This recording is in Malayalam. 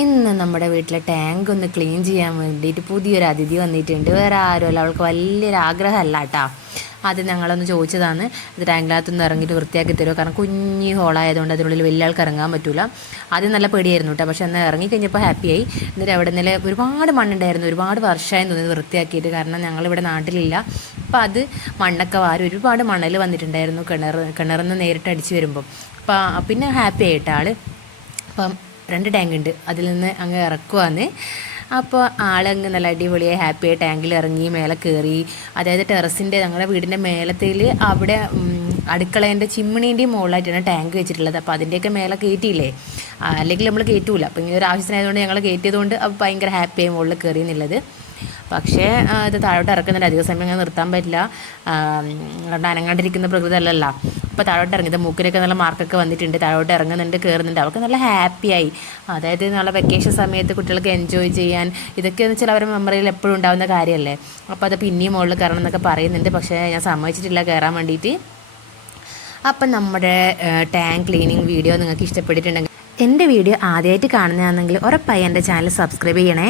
ഇന്ന് നമ്മുടെ വീട്ടിലെ ടാങ്ക് ഒന്ന് ക്ലീൻ ചെയ്യാൻ വേണ്ടിയിട്ട് പുതിയൊരു അതിഥി വന്നിട്ടുണ്ട്. വേറെ ആരുമല്ല, അവൾക്ക് വലിയൊരു ആഗ്രഹമല്ല കേട്ടോ. അത് ഞങ്ങളൊന്ന് ചോദിച്ചതാണ്, ഇത് ടാങ്കിനകത്തൊന്ന് ഇറങ്ങിയിട്ട് വൃത്തിയാക്കി തരുമോ, കാരണം കുഞ്ഞി ഹോളായതുകൊണ്ട് അതിനുള്ളിൽ വലിയ ആൾക്ക് ഇറങ്ങാൻ പറ്റില്ല. ആദ്യം നല്ല പേടിയായിരുന്നു കേട്ടോ, പക്ഷെ അന്ന് ഇറങ്ങിക്കഴിഞ്ഞപ്പോൾ ഹാപ്പിയായി. എന്നിട്ട് അവിടെ നിന്നലെ ഒരുപാട് മണ്ണുണ്ടായിരുന്നു, ഒരുപാട് വർഷമായി തോന്നുന്നത് വൃത്തിയാക്കിയിട്ട്, കാരണം ഞങ്ങളിവിടെ നാട്ടിലില്ല. അപ്പോൾ അത് മണ്ണൊക്കെ വാരി ഒരുപാട് മണൽ വന്നിട്ടുണ്ടായിരുന്നു കിണറിൽ നിന്ന് നേരിട്ട് അടിച്ച് വരുമ്പം. അപ്പം പിന്നെ ഹാപ്പി ആയിട്ടാ ആൾ. അപ്പം 2 ടാങ്ക് ഉണ്ട്, അതിൽ നിന്ന് അങ്ങ് ഇറക്കുവാന്ന്. അപ്പോൾ ആളങ്ങ് നല്ല അടിപൊളിയായി ഹാപ്പിയായി ടാങ്കിൽ ഇറങ്ങി മേലെ കയറി. അതായത് ടെറസിൻ്റെ ഞങ്ങളുടെ വീടിൻ്റെ മേലത്തേൽ അവിടെ അടുക്കളേൻ്റെ ചിമ്മിണീൻ്റെയും മുകളിലായിട്ടാണ് ടാങ്ക് വെച്ചിട്ടുള്ളത്. അപ്പോൾ അതിൻ്റെയൊക്കെ മേലെ കയറ്റിയില്ലേ, അല്ലെങ്കിൽ നമ്മൾ കയറ്റൂല. അപ്പോൾ ഇങ്ങനെ ഒരു ആവശ്യത്തിനായതുകൊണ്ട് ഞങ്ങൾ കയറ്റിയതുകൊണ്ട് ഭയങ്കര ഹാപ്പിയായി മുകളിൽ കയറി എന്നുള്ളത്. പക്ഷേ ഇത് താഴോട്ട് ഇറക്കുന്നുണ്ട്, അധിക സമയം അങ്ങനെ നിർത്താൻ പറ്റില്ല, കാരണം അനങ്ങാണ്ടിരിക്കുന്ന പ്രകൃതി അല്ലല്ലോ. അപ്പോൾ താഴോട്ട് ഇറങ്ങിയത് മൂക്കിലൊക്കെ നല്ല മാർക്കൊക്കെ വന്നിട്ടുണ്ട്. താഴോട്ട് ഇറങ്ങുന്നുണ്ട്, കയറുന്നുണ്ട്. അവർക്ക് നല്ല ഹാപ്പിയായി. അതായത് നല്ല വെക്കേഷൻ സമയത്ത് കുട്ടികൾക്ക് എൻജോയ് ചെയ്യാൻ ഇതൊക്കെ എന്ന് വെച്ചാൽ അവരുടെ മെമ്മറിയിൽ എപ്പോഴും ഉണ്ടാകുന്ന കാര്യമല്ലേ. അപ്പോൾ അത് പിന്നെയും മുകളിൽ കയറണം എന്നൊക്കെ പറയുന്നുണ്ട്, പക്ഷേ ഞാൻ സമ്മതിച്ചിട്ടില്ല കയറാൻ വേണ്ടിയിട്ട്. അപ്പം നമ്മുടെ ടാങ്ക് ക്ലീനിങ് വീഡിയോ നിങ്ങൾക്ക് ഇഷ്ടപ്പെട്ടിട്ടുണ്ടെങ്കിൽ, എൻ്റെ വീഡിയോ ആദ്യമായിട്ട് കാണുന്നതാണെങ്കിൽ ഉറപ്പായി എൻ്റെ ചാനൽ സബ്സ്ക്രൈബ് ചെയ്യണേ.